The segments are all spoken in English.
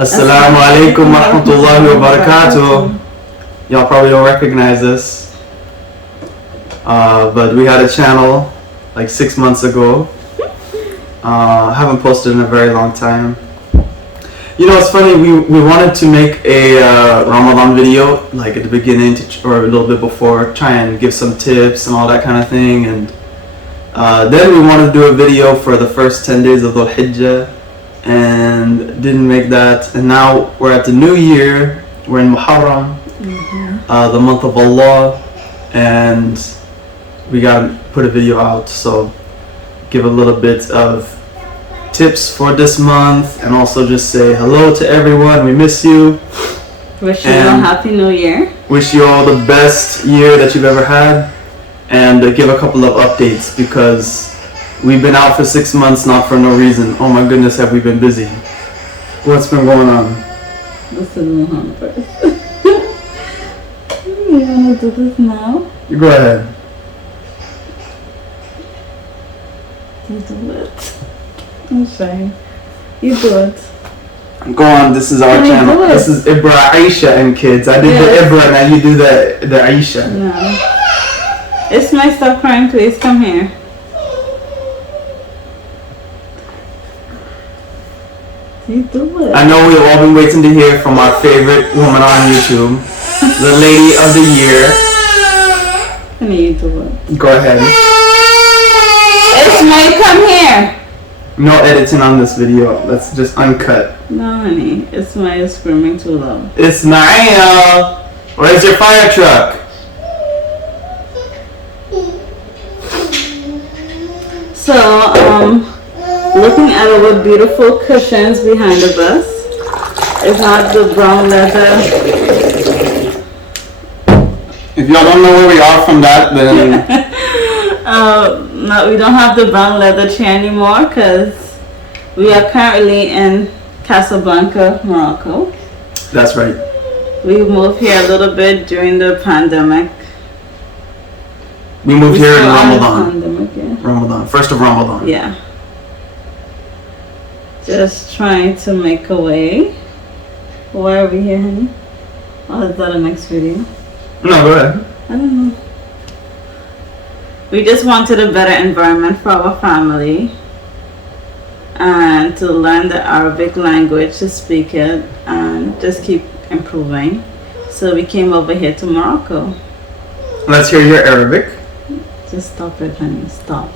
Assalamu alaikum wa rahmatullahi wa barakatuh. Y'all probably don't recognize this. But we had a channel like 6 months ago. Haven't posted in a very long time. You know, it's funny, we wanted to make a Ramadan video like at the beginning or a little bit before, try and give some tips and all that kind of thing. And then we wanted to do a video for the first 10 days of Dhul Hijjah and didn't make that. And now we're at the New Year, we're in Muharram, the month of Allah, and we gotta put a video out. So give a little bit of tips for this month and also just say hello to everyone. We miss you. Wish you all a happy new year. Wish you all the best year that you've ever had, and give a couple of updates because we've been out for 6 months not for no reason. Oh my goodness, have we been busy. What's been going on? This is Muharram first. You wanna do this now? You go ahead. You do it. I'm sorry. You do it. Go on, this is our channel. This is Ibrahim, Aisha and kids. I did the Ibra, now you do the Aisha. No. It's my stop crying, please come here. You do it. I know we've all been waiting to hear from our favorite woman on YouTube, the lady of the year. Honey, you do it. Go ahead. Ismail, come here. No editing on this video. That's just uncut. No, honey. Ismail is screaming too loud. Ismail, where's your fire truck? So, looking at our beautiful cushions behind the bus. It's not the brown leather. If y'all don't know where we are from that, then no, we don't have the brown leather chair anymore because we are currently in Casablanca, Morocco. That's right. We moved here a little bit during the pandemic. We moved here in Ramadan. Pandemic, yeah. Ramadan, first of Ramadan. Yeah. Just trying to make a way. Why are we here, honey? Oh, is that the next video? No, go ahead. I don't know. We just wanted a better environment for our family and to learn the Arabic language, to speak it, and just keep improving. So we came over here to Morocco. Let's hear your Arabic. Just stop it, honey. Stop.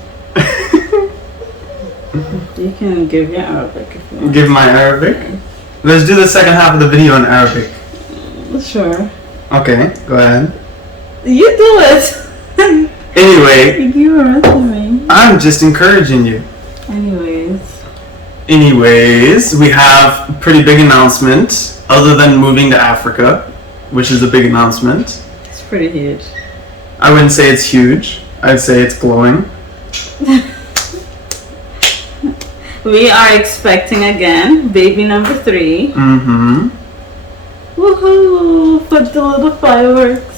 You can give your Arabic if you want. Give my Arabic? Let's do the second half of the video in Arabic. Sure. Okay, go ahead. You do it. Anyway, You were answering. I'm just encouraging you. Anyways, we have a pretty big announcement other than moving to Africa, which is a big announcement. It's pretty huge. I wouldn't say it's huge. I'd say it's glowing. We are expecting again baby number 3. Mm-hmm. Woohoo! Put the little fireworks.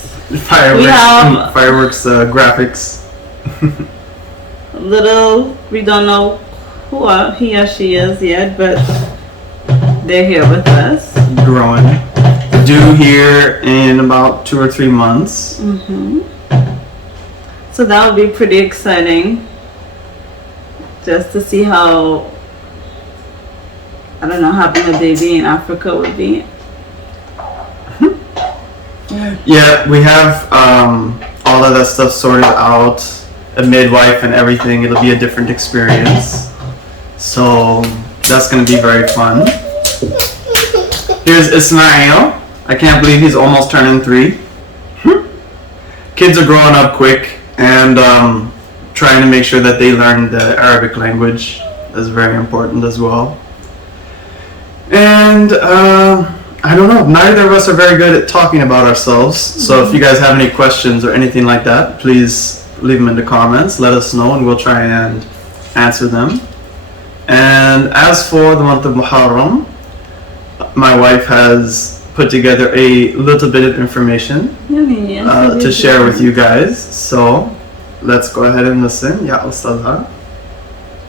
Fireworks graphics. We don't know who he or she is yet, but they're here with us. Growing. Due here in about 2 or 3 months. So that would be pretty exciting. Just to see how, I don't know, having a baby in Africa would be. Yeah, we have all of that stuff sorted out, a midwife and everything. It'll be a different experience. So that's going to be very fun. Here's Ismail. I can't believe he's almost turning 3. Kids are growing up quick and trying to make sure that they learn the Arabic language is very important as well. And I don't know, neither of us are very good at talking about ourselves. So if you guys have any questions or anything like that, please leave them in the comments. Let us know and we'll try and answer them. And as for the month of Muharram, my wife has put together a little bit of information to share with you guys. So let's go ahead and listen. Ya Ustadha.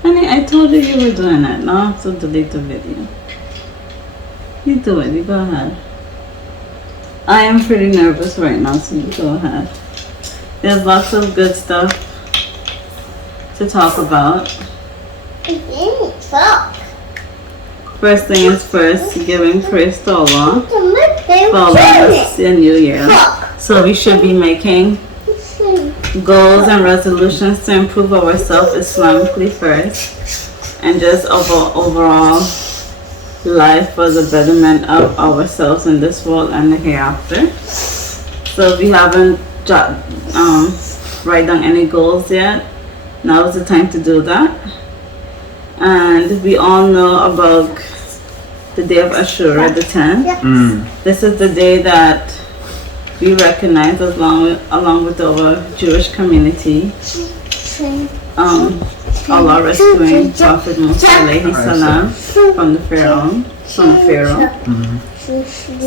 Honey, I told you you were doing it. Now I have to delete the video. You do it. You go ahead. I am pretty nervous right now, so you go ahead. There's lots of good stuff to talk about. First thing is first, giving praise to Allah for allowing us a new year. So we should be making goals and resolutions to improve ourselves Islamically first, and just overall life for the betterment of ourselves in this world and the hereafter. So if we haven't write down any goals yet, now is the time to do that. And we all know about the day of Ashura, the 10th. This is the day that we recognize along with our Jewish community, Allah rescuing Prophet Musa alayhi salam from the Pharaoh.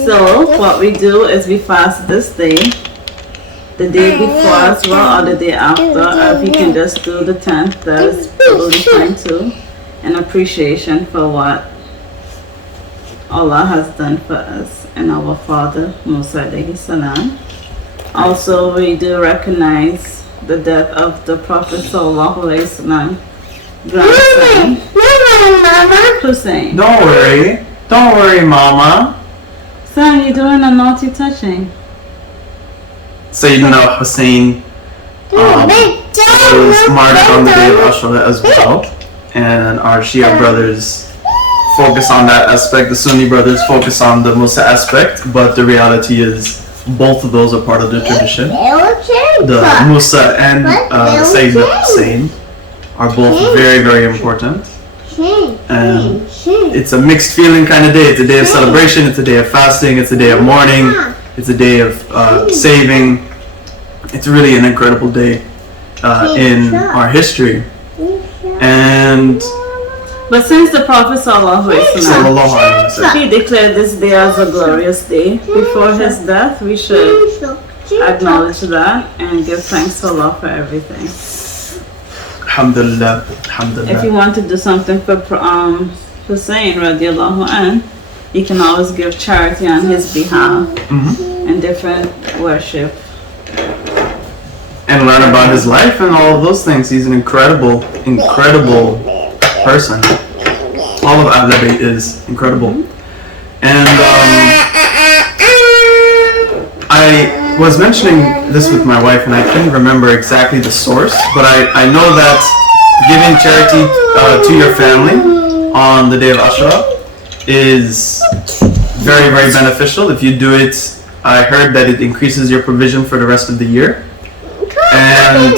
So what we do is we fast this day, the day before as well, or the day after, or if you can just do the 10th, that's totally fine too. An appreciation for what Allah has done for us and our father Musa alayhi salam. Also, we do recognize the death of the Prophet sallallahu alayhi wasallam grandson Hussein. Don't worry, Mama. Son, you're doing a naughty touching. So you know Hussein was martyred on the day of Ashura as well, and our Shia brothers focus on that aspect. The Sunni brothers focus on the Musa aspect, but the reality is both of those are part of the tradition. The Musa and Sayyidina Hussein are both very, very important. And it's a mixed feeling kind of day. It's a day of celebration, it's a day of fasting, it's a day of mourning, it's a day of saving. It's really an incredible day in our history. And but since the Prophet sallallahu alaihi wasallam, he declared this day as a glorious day before his death, we should acknowledge that and give thanks to Allah for everything. Alhamdulillah, alhamdulillah. If you want to do something for Hussein radiallahu anh, you can always give charity on his behalf and different worship. And learn about his life and all of those things. He's an incredible, incredible person. All of Ahlul Bayt is incredible. And I was mentioning this with my wife, and I couldn't remember exactly the source, but I know that giving charity to your family on the day of Ashura is very, very beneficial. If you do it, I heard that it increases your provision for the rest of the year. And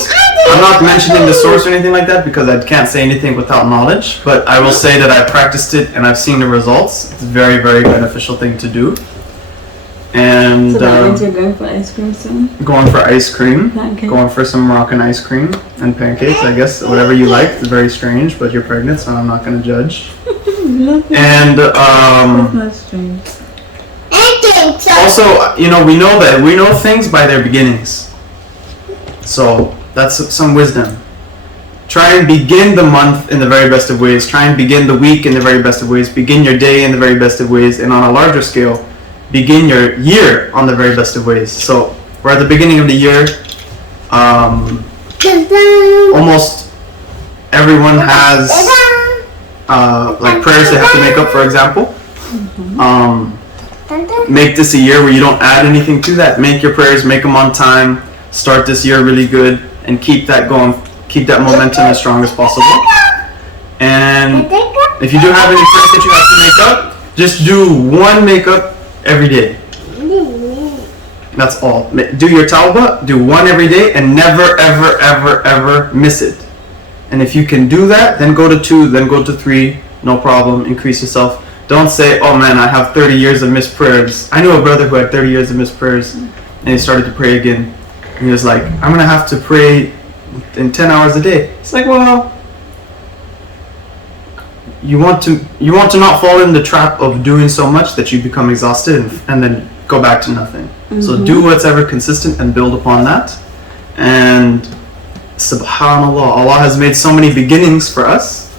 I'm not mentioning the source or anything like that because I can't say anything without knowledge, but I will say that I practiced it and I've seen the results. It's a very, very beneficial thing to do. And so that means you're going for ice cream soon? Going for ice cream. Pancakes. Going for some Moroccan ice cream and pancakes, I guess. Whatever you like. It's very strange, but you're pregnant, so I'm not going to judge. And that's not strange. Also, you know, we know things by their beginnings. So that's some wisdom. Try and begin the month in the very best of ways. Try and begin the week in the very best of ways. Begin your day in the very best of ways. And on a larger scale, begin your year on the very best of ways. So we're at the beginning of the year. Almost everyone has like prayers they have to make up, for example. Make this a year where you don't add anything to that. Make your prayers, make them on time. Start this year really good and keep that going. Keep that momentum as strong as possible. And if you do have any prayers that you have to make up, just do one makeup every day. That's all. Do your tawbah, do one every day, and never, ever, ever, ever miss it. And if you can do that, then go to 2, then go to 3, no problem, increase yourself. Don't say, oh man, I have 30 years of missed prayers. I knew a brother who had 30 years of missed prayers, and he started to pray again. And he was like, I'm going to have to pray in 10 hours a day. It's like, well, you want to not fall in the trap of doing so much that you become exhausted and then go back to nothing. So do what's ever consistent and build upon that. And subhanallah, Allah has made so many beginnings for us.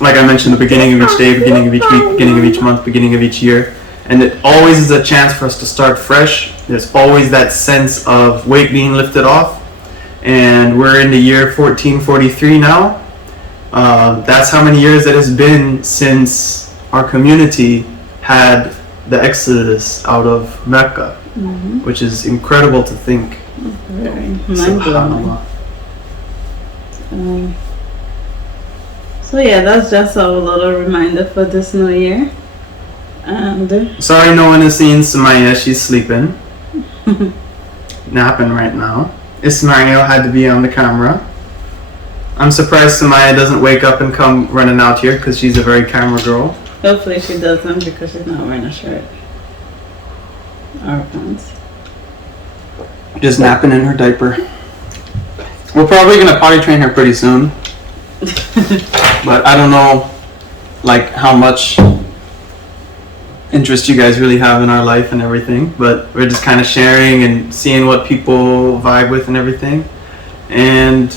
like I mentioned, the beginning of each day, beginning of each week, beginning of each month, beginning of each year. And it always is a chance for us to start fresh. There's always that sense of weight being lifted off. And we're in the year 1443 now. That's how many years it has been since our community had the exodus out of Mecca, which is incredible to think. Very mind-blowing. So yeah, that's just a little reminder for this new year. And sorry no one has seen Sumaya, she's sleeping. Napping right now. Ismail had to be on the camera. I'm surprised Sumaya doesn't wake up and come running out here because she's a very camera girl. hopefully she doesn't because she's not wearing a shirt or pants. Just napping in her diaper. We're probably gonna potty train her pretty soon. But I don't know like how much interest you guys really have in our life and everything, but we're just kind of sharing and seeing what people vibe with and everything. And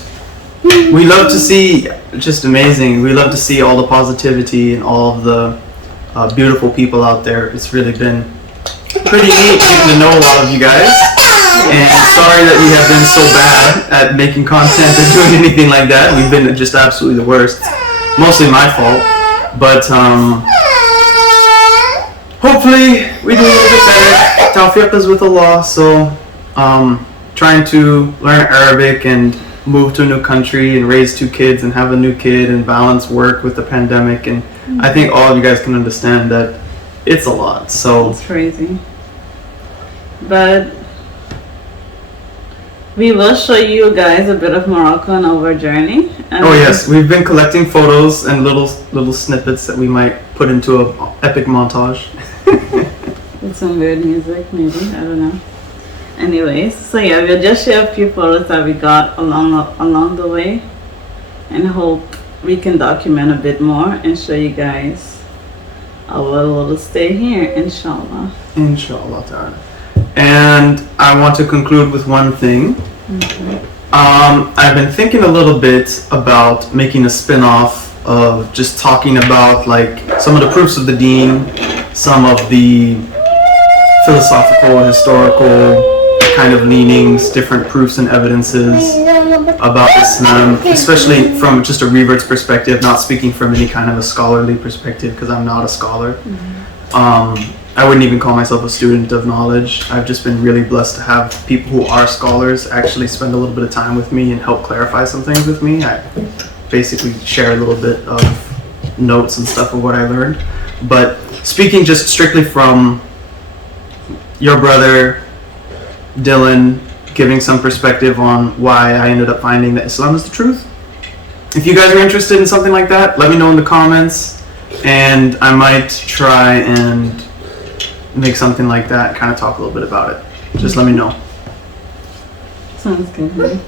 we love to see, just amazing, we love to see all the positivity and all of the beautiful people out there. It's really been pretty neat getting to know a lot of you guys. And sorry that we have been so bad at making content or doing anything like that. We've been just absolutely the worst. Mostly my fault. But hopefully we do a little bit better. Tawfiq is with Allah, so trying to learn Arabic and move to a new country and raise 2 kids and have a new kid and balance work with the pandemic, and I think all of you guys can understand that it's a lot. So it's crazy. But we will show you guys a bit of Morocco on our journey. Oh yes, we've been collecting photos and little snippets that we might put into an epic montage. With some weird music, maybe, I don't know. Anyways, so yeah, we'll just share a few photos that we got along the way, and hope we can document a bit more and show you guys our little stay here, inshallah. Inshallah ta'ala. And I want to conclude with one thing. I've been thinking a little bit about making a spin-off of just talking about like some of the proofs of the deen, some of the philosophical, historical kind of leanings, different proofs and evidences about Islam, especially from just a revert's perspective, not speaking from any kind of a scholarly perspective because I'm not a scholar. I wouldn't even call myself a student of knowledge. I've just been really blessed to have people who are scholars actually spend a little bit of time with me and help clarify some things with me. I basically share a little bit of notes and stuff of what I learned. But speaking just strictly from your brother, Dylan, giving some perspective on why I ended up finding that Islam is the truth. If you guys are interested in something like that, let me know in the comments, and I might try and make something like that, kind of talk a little bit about it. Just let me know. Sounds good.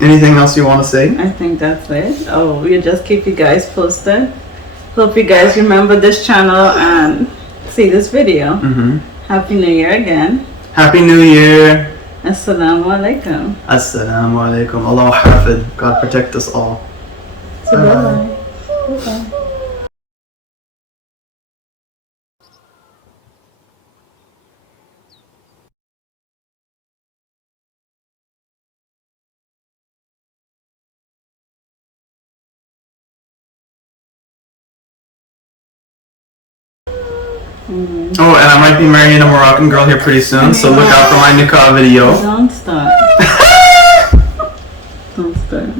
Anything else you want to say? I think that's it. Oh, we'll just keep you guys posted. Hope you guys remember this channel and see this video. Happy New Year again. Happy New Year. Assalamu alaikum. Assalamu alaikum. Allah hafid. God protect us all. So bye. Bye. Oh, and I might be marrying a Moroccan girl here pretty soon, so look out for my nikah video. Don't start. Don't start.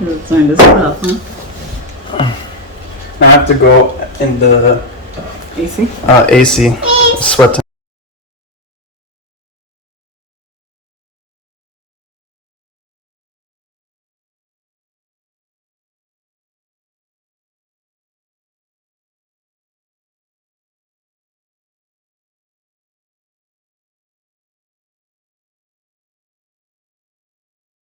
You're trying to stop, huh? I have to go in the AC? AC. Sweat.